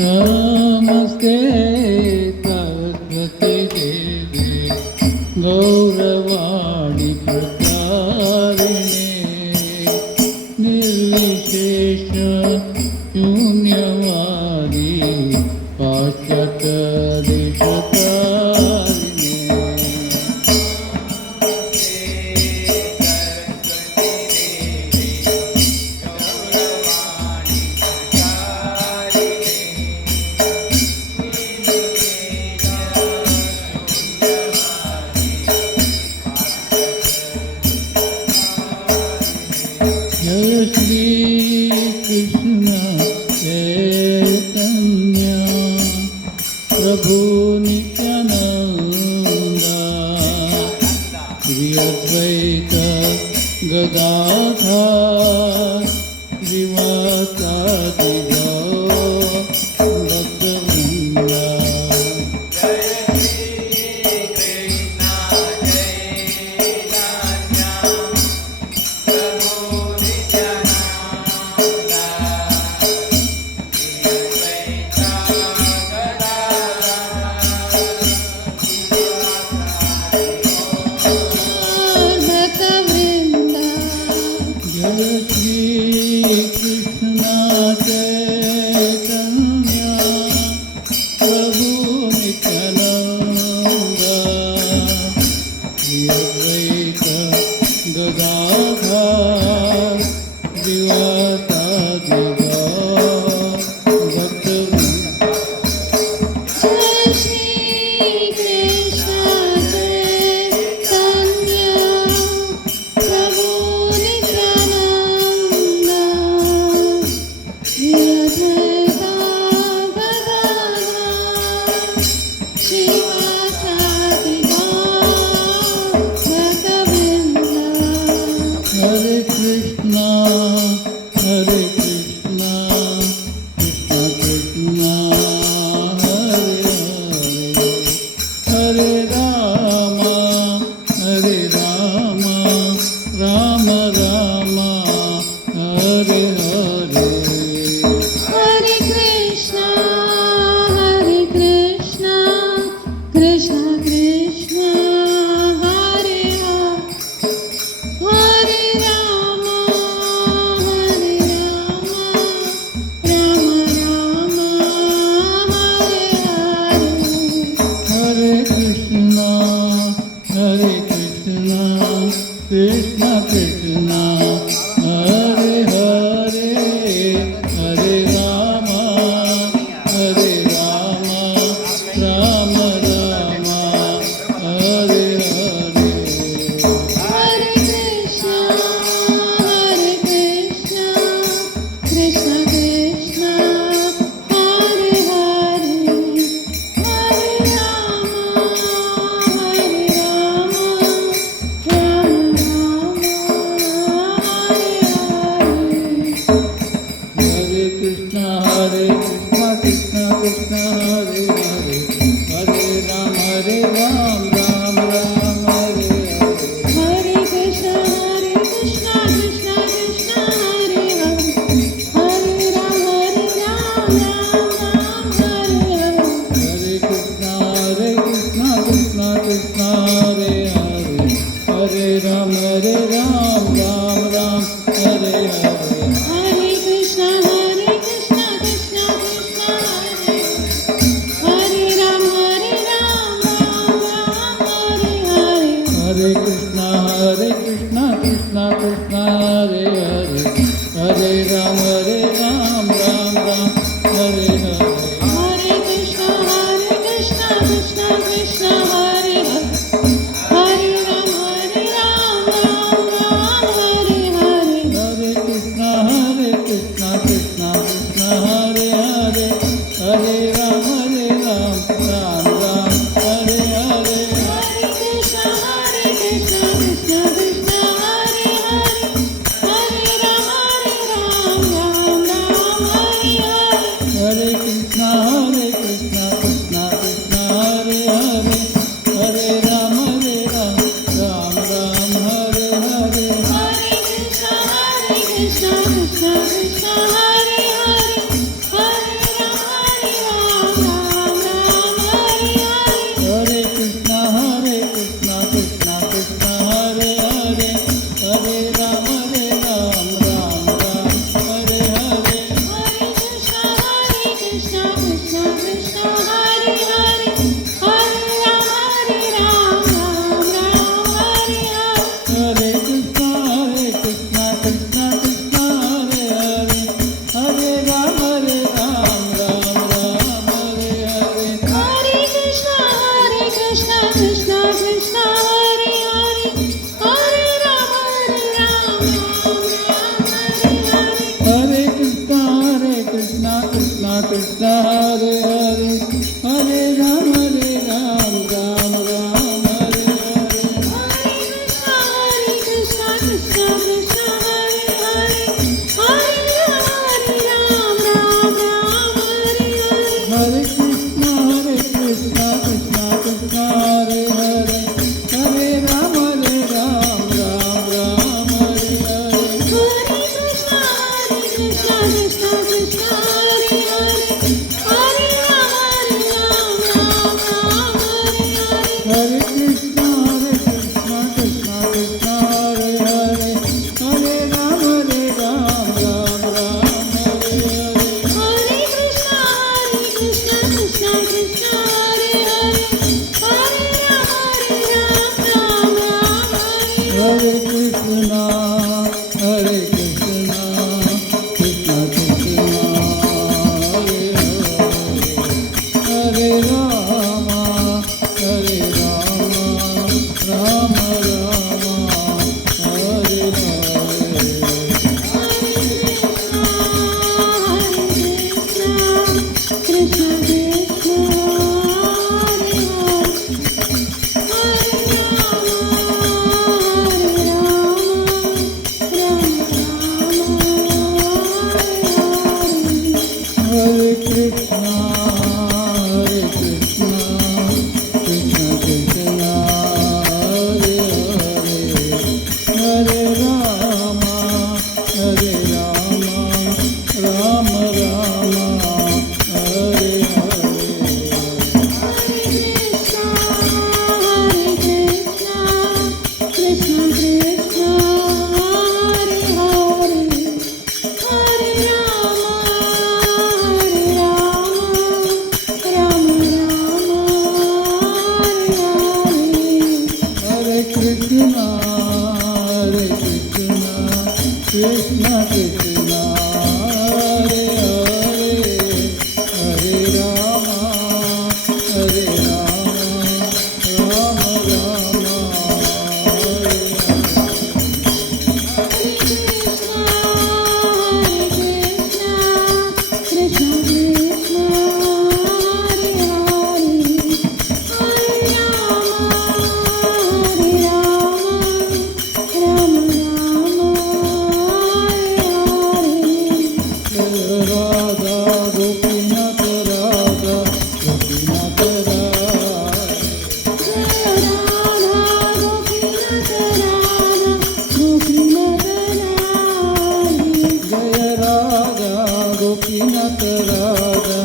नमस्ते सरस्वती देवी गौरवाणी प्रचारिणे निर्विशेष शून्यवादी पाश्चात्य प्रभु Nityananda Shri Advaita Gadadhar श्रीवासादि भक्तवृंदा। Hare Krishna Hare Hare Hare Ram Ram Ram Hare Hare Krishna Krishna Krishna Hare Hare Hare Ram Ram Hare Hare Hare Krishna Krishna Krishna Hare Hare Hare Ram Ram Ram Hare Hare Krishna Krishna Krishna Hare Hare Hare Ram Ram Hare Hare Hare Krishna Krishna Krishna Hare Hare Hare Ram Ram Hare Hare Hare Krishna Krishna Krishna Hare Hare Hare Ram Ram Hare Krishna Krishna Krishna Hare Hare Hare Rama Rama Rama Hare Hare Krishna Krishna Hare Hare Krishna Krishna Krishna Hare Hare Hare Rama Rama Rama Hare Hare Krishna Krishna Hare Hare Hare Rama Rama Hare Hare Hare Krishna Krishna Krishna Hare Hare Hare Rama Rama Rama Hare Krishna Krishna Hare Hare Hare Jaya Radha Gopinath Radha